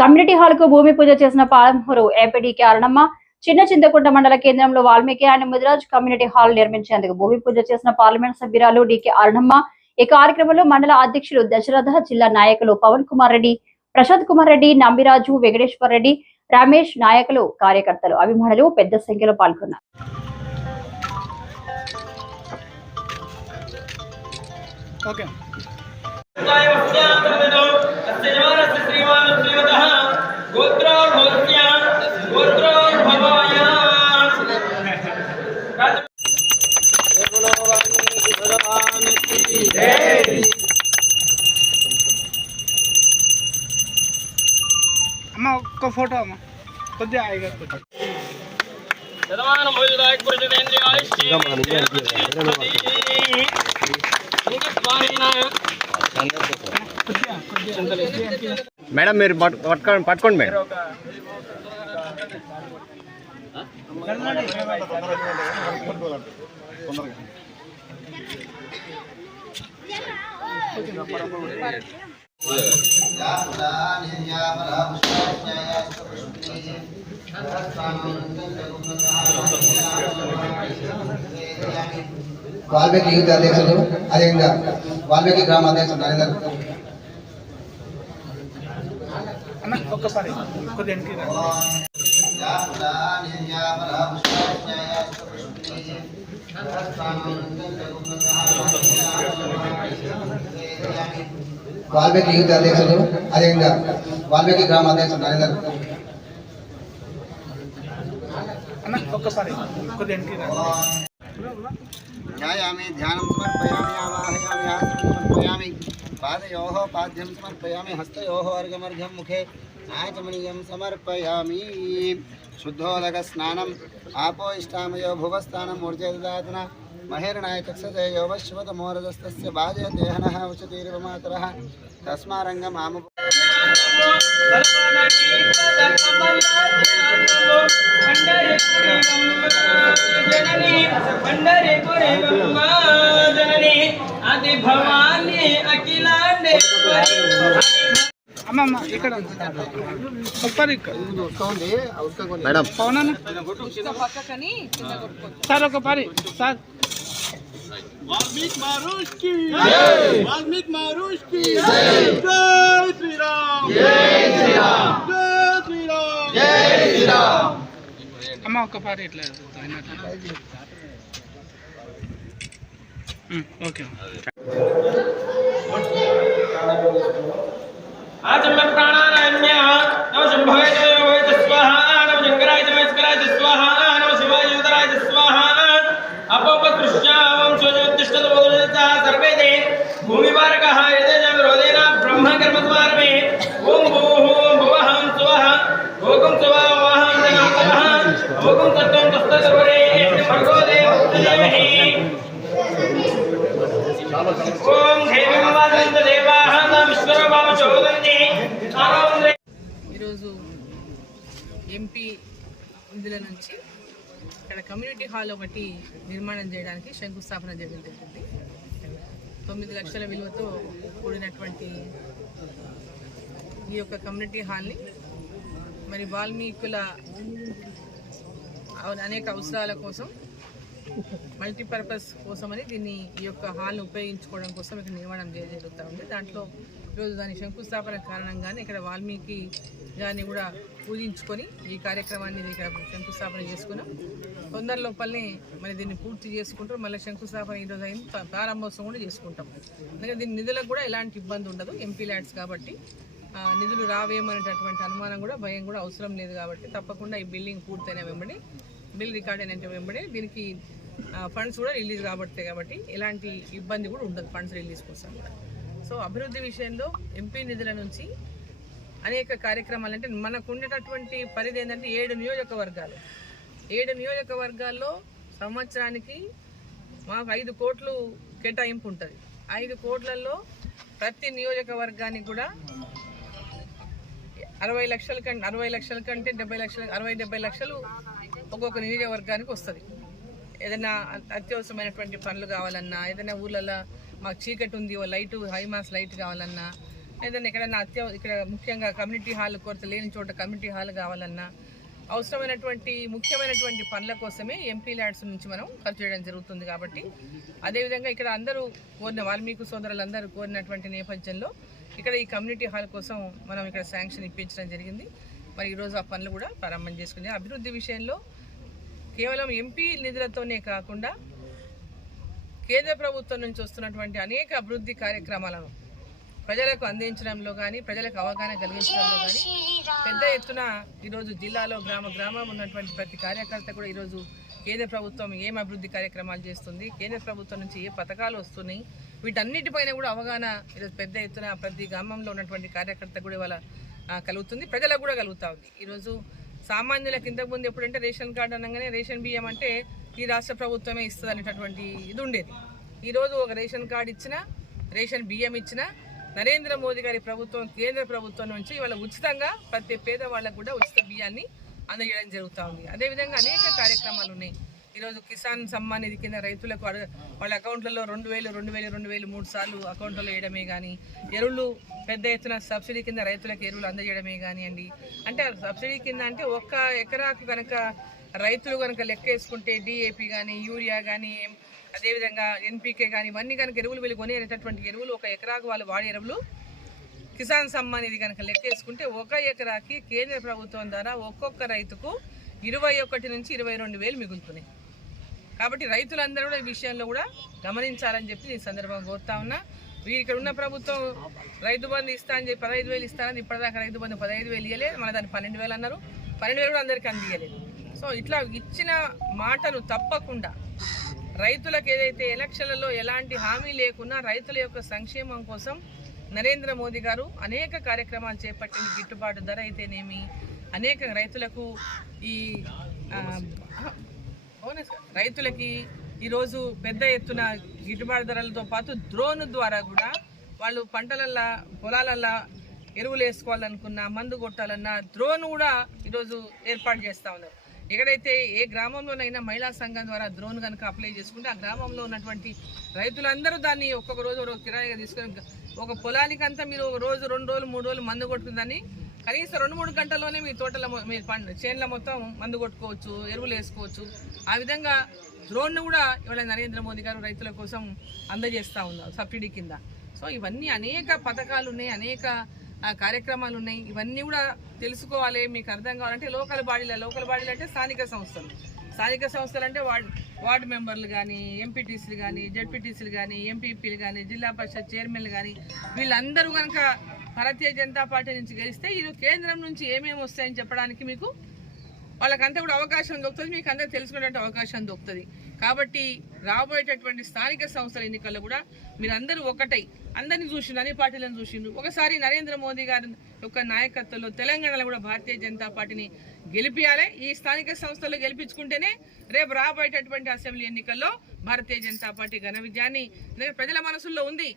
Community hall కు భూమి పూజ చేసిన పాలమూరు ఎంపీడీకే అరుణమ్మ. చిన్న చింతకుంట మండల కేంద్రంలో Valmiki and Mudiraj community hall నిర్మించేందుకు భూమి పూజ చేసిన పార్లమెంట్ సభ్యురాలు డీకే అరుణమ్మ. ఈ కార్యక్రమంలో మండల అధ్యక్షులు దశరథ, జిల్లా నాయకులు పవన్ కుమార్ రెడ్డి, ప్రసాద్ కుమార్ రెడ్డి, నంబిరాజు, వెంకటేశ్వర్ రెడ్డి, రమేష్, నాయకులు, కార్యకర్తలు, అభిమానులు పెద్ద సంఖ్యలో పాల్గొన్నారు. अम्मा को फोटो अम्मा खुद आएगा कुछ మేడం మీరు పట్టుకోండి మేడం. వాల్మీకి యూత్ అధ్యక్షులు, అదేవిధంగా వాల్మీకి గ్రామ అధ్యక్షులు నరేందర్. వాల్మీకి యూత్ అధ్యక్షులు, అదేవిధంగా వాల్మీకి గ్రామ అధ్యక్షులు నరేందర్. ध्यायामि ध्यानं समर्पयामि आवाहयामि आसनं समर्पयामि पादयोः पाद्यं समर्पयामि हस्तयोः अर्घ्यमर्घ्यं मुखे आचमनीयं समर्पयामि शुद्धोदकस्नानम् आपो इष्टामयो भुवस्थानम् ऊर्जे ददातना महेरणाय चक्षुषयो वश्वतमोरदस्तस्य बाजयतेहनः उचतीरिव मातरः तस्मारङ्गम् आम అమ్మ ఇక్కడ మేడం సార్ ఒక పరి సార్ वाल्मीकि महाराज की जय, वाल्मीकि महाराज की जय, जय श्री राम, जय श्री राम, जय श्री राम, जय श्री राम. అమ్మ ఒక పరి ఇట్లా ఓకే. आज मैं प्राणानान्य नव शंभवे च स्वाहा नव शंकराय च मस्कराय च स्वाहा नव शिवाय उदराय च स्वाहा अपोपदृश्यावं स्वज्योतिष्ठत बोधनता सर्वे ते भूमिवारकः यदेज विरोधेन ब्रह्म कर्मद्वारमे ओम भूः भुवः स्वः ओम स्वः वहं तनः ओम तत्त्वं तस्तसर्वरे भर्गो देवहि ओम देवमावदन्त देवाः विश्वरो भाव चोदन्ति ఈరోజు ఎంపీ నిధుల నుంచి ఇక్కడ కమ్యూనిటీ హాల్ ఒకటి నిర్మాణం చేయడానికి శంకుస్థాపన చేయడం జరిగింది. 9 లక్షల విలువతో కూడినటువంటి ఈ యొక్క కమ్యూనిటీ హాల్ని మరి వాల్మీకుల అనేక అవసరాల కోసం మల్టీపర్పస్ కోసమని దీన్ని ఈ యొక్క హాల్ని ఉపయోగించుకోవడం కోసం ఇక్కడ నిర్మాణం జరుగుతూ ఉంది. దాంట్లో ఈరోజు దాని శంకుస్థాపన కారణంగానే ఇక్కడ వాల్మీకి గారిని కూడా పూజించుకొని ఈ కార్యక్రమాన్ని ఇక్కడ శంకుస్థాపన చేసుకున్నాం. తొందరలోపలనే మరి దీన్ని పూర్తి చేసుకుంటాం. మళ్ళీ శంకుస్థాపన ఈరోజు అయిన ప్రారంభోత్సవం కూడా చేసుకుంటాం. అందుకని దీని నిధులకు కూడా ఎలాంటి ఇబ్బంది ఉండదు. ఎంపీ ల్యాడ్స్ కాబట్టి నిధులు రావేమనేటటువంటి అనుమానం కూడా భయం కూడా అవసరం లేదు. కాబట్టి తప్పకుండా ఈ బిల్డింగ్ పూర్తయిన వెంబడి బిల్ రికార్డ్ అయిన వెంబడి దీనికి ఫండ్స్ కూడా రిలీజ్ కాబట్టి ఎలాంటి ఇబ్బంది కూడా ఉండదు ఫండ్స్ రిలీజ్ కోసం కూడా. సో అభివృద్ధి విషయంలో ఎంపీ నిధుల నుంచి అనేక కార్యక్రమాలు అంటే మనకు ఉండేటటువంటి పరిధి ఏంటంటే 7 నియోజకవర్గాలు. 7 నియోజకవర్గాల్లో సంవత్సరానికి మాకు 5 కోట్లు కేటాయింపు ఉంటుంది. 5 కోట్లలో ప్రతి నియోజకవర్గానికి కూడా 60 లక్షల కంటే 70 లక్షలు ఒక్కొక్క నియోజకవర్గానికి వస్తుంది. ఏదైనా అత్యవసరమైనటువంటి పనులు కావాలన్నా, ఏదైనా ఊళ్ళల్లో మాకు చీకటి ఉంది, లైట్ హైమాస్ లైట్ కావాలన్నా, ఏదైనా ఎక్కడైనా ఇక్కడ ముఖ్యంగా కమ్యూనిటీ హాల్ కొరత లేని చోట కమ్యూనిటీ హాల్ కావాలన్నా అవసరమైనటువంటి ముఖ్యమైనటువంటి పనుల కోసమే ఎంపీ ల్యాడ్స్ నుంచి మనం ఖర్చు చేయడం జరుగుతుంది. కాబట్టి అదేవిధంగా ఇక్కడ అందరూ కోరిన వాల్మీకి సోదరులందరూ కోరినటువంటి నేపథ్యంలో ఇక్కడ ఈ కమ్యూనిటీ హాల్ కోసం మనం ఇక్కడ శాంక్షన్ ఇప్పించడం జరిగింది. మరి ఈరోజు ఆ పనులు కూడా ప్రారంభం చేసుకుని అభివృద్ధి విషయంలో కేవలం ఎంపీ నిధులతోనే కాకుండా కేంద్ర ప్రభుత్వం నుంచి వస్తున్నటువంటి అనేక అభివృద్ధి కార్యక్రమాలను ప్రజలకు అందించడంలో కానీ ప్రజలకు అవగాహన కలిగించడంలో కానీ పెద్ద ఎత్తున ఈరోజు జిల్లాలో గ్రామం ఉన్నటువంటి ప్రతి కార్యకర్త కూడా ఈరోజు కేంద్ర ప్రభుత్వం ఏం అభివృద్ధి కార్యక్రమాలు చేస్తుంది, కేంద్ర ప్రభుత్వం నుంచి ఏ పథకాలు వస్తున్నాయి, వీటన్నిటిపైన కూడా అవగాహన ఈరోజు పెద్ద ఎత్తున ప్రతి గ్రామంలో ఉన్నటువంటి కార్యకర్త కూడా ఇవాళ కలుగుతుంది, ప్రజలకు కూడా కలుగుతూ ఉంది. ఈరోజు సామాన్యులకు ఇంతకుముందు ఎప్పుడంటే రేషన్ కార్డు అనగానే రేషన్ బియ్యం అంటే ఈ రాష్ట్ర ప్రభుత్వమే ఇస్తుంది అనేటటువంటి ఇది ఉండేది. ఈరోజు ఒక రేషన్ కార్డు ఇచ్చినా రేషన్ బియ్యం ఇచ్చినా నరేంద్ర మోదీ గారి ప్రభుత్వం కేంద్ర ప్రభుత్వం నుంచి ఇవాళ ఉచితంగా ప్రతి పేదవాళ్ళకు కూడా ఉచిత బియ్యాన్ని అందజేయడం జరుగుతూ ఉంది. అదేవిధంగా అనేక కార్యక్రమాలు ఉన్నాయి. ఈరోజు కిసాన్ సమ్మాన్ నిధి కింద రైతులకు వాళ్ళ అకౌంట్లలో 2,000 3 సార్లు అకౌంట్లలో వేయడమే కానీ, ఎరువులు పెద్ద ఎత్తున సబ్సిడీ కింద రైతులకు ఎరువులు అందజేయడమే కానివ్వండి. అంటే సబ్సిడీ కింద అంటే ఒక్క ఎకరాకు కనుక రైతులు కనుక లెక్క వేసుకుంటే DAP కానీ యూరియా కానీ అదేవిధంగా NPK కానీ ఇవన్నీ కనుక ఎరువులు వీళ్ళు కొనేటటువంటి ఎరువులు ఒక ఎకరాకు వాళ్ళు వాడే ఎరువులు కిసాన్ సమ్మాన్ నిధి కనుక లెక్కేసుకుంటే ఒక ఎకరాకి కేంద్ర ప్రభుత్వం ద్వారా ఒక్కొక్క రైతుకు 21 నుంచి 22,000 మిగులుతున్నాయి. కాబట్టి రైతులందరూ కూడా ఈ విషయంలో కూడా గమనించాలని చెప్పి ఈ సందర్భంగా కోరుతా ఉన్నా. ఇక్కడ ఉన్న ప్రభుత్వం రైతు బంధు ఇస్తా అని చెప్పి 15,000 ఇస్తానని ఇప్పటిదాకా రైతు బంధు 15,000 ఇవ్వలేదు, మన దాన్ని 12,000 అన్నారు. 12,000 కూడా అందరికీ అందియలేదు. సో ఇట్లా ఇచ్చిన మాటను తప్పకుండా రైతులకు ఏదైతే ఎలక్షన్లలో ఎలాంటి హామీ లేకున్నా రైతుల యొక్క సంక్షేమం కోసం నరేంద్ర మోదీ గారు అనేక కార్యక్రమాలు చేపట్టింది. గిట్టుబాటు ధర అయితేనేమి, అనేక రైతులకు రైతులకి ఈరోజు పెద్ద ఎత్తున గిట్టుబాటు ధరలతో పాటు డ్రోన్ ద్వారా కూడా వాళ్ళు పంటలల్లా పొలాలల్లా ఎరువులు వేసుకోవాలనుకున్నా మందు కొట్టాలన్నా డ్రోన్ కూడా ఈరోజు ఏర్పాటు చేస్తూ ఉన్నారు. ఎక్కడైతే ఏ గ్రామంలోనైనా మహిళా సంఘం ద్వారా డ్రోన్ కనుక అప్లై చేసుకుంటే ఆ గ్రామంలో ఉన్నటువంటి రైతులందరూ దాన్ని ఒక్కొక్క రోజు ఒక కిరాయిగా తీసుకొని ఒక పొలానికంతా మీరు ఒక రోజు 2 రోజులు 3 రోజులు మందు కొట్టుకుందని కనీసం 2-3 గంటల్లోనే మీ తోటల మీ చేనుల మొత్తం మందు కొట్టుకోవచ్చు, ఎరువులు వేసుకోవచ్చు. ఆ విధంగా డ్రోన్ను కూడా ఇవాళ నరేంద్ర మోదీ గారు రైతుల కోసం అందజేస్తూ ఉన్నారు సబ్సిడీ కింద. సో ఇవన్నీ అనేక పథకాలు ఉన్నాయి, అనేక కార్యక్రమాలు ఉన్నాయి. ఇవన్నీ కూడా తెలుసుకోవాలి, మీకు అర్థం కావాలంటే లోకల్ బాడీలు అంటే స్థానిక సంస్థలు అంటే వార్డు మెంబర్లు కానీ, ఎంపీటీసీలు కానీ, జడ్పీటీసీలు కానీ, ఎంపీపీలు కానీ, జిల్లా పరిషత్ చైర్మన్లు కానీ వీళ్ళందరూ కనుక భారతీయ జనతా పార్టీ నుంచి గెలిస్తే ఇది కేంద్రం నుంచి ఏమేమి వస్తాయని చెప్పడానికి మీకు వాళ్ళకంతా కూడా అవకాశం దొరుకుతుంది, మీకు అందరూ తెలుసుకునే అవకాశం దొరుకుతుంది. కాబట్టి రాబోయేటటువంటి స్థానిక సంస్థల ఎన్నికల్లో కూడా మీరు అందరూ ఒకటై అందరినీ చూసిండ్రు, అన్ని పార్టీలను చూసిండ్రు. ఒకసారి నరేంద్ర మోదీ గారి యొక్క నాయకత్వంలో తెలంగాణలో కూడా భారతీయ జనతా పార్టీని గెలిపియాలి. ఈ స్థానిక సంస్థల్లో గెలిపించుకుంటేనే రేపు రాబోయేటటువంటి అసెంబ్లీ ఎన్నికల్లో భారతీయ జనతా పార్టీ ఘన విజయాన్ని ప్రజల మనసుల్లో ఉంది.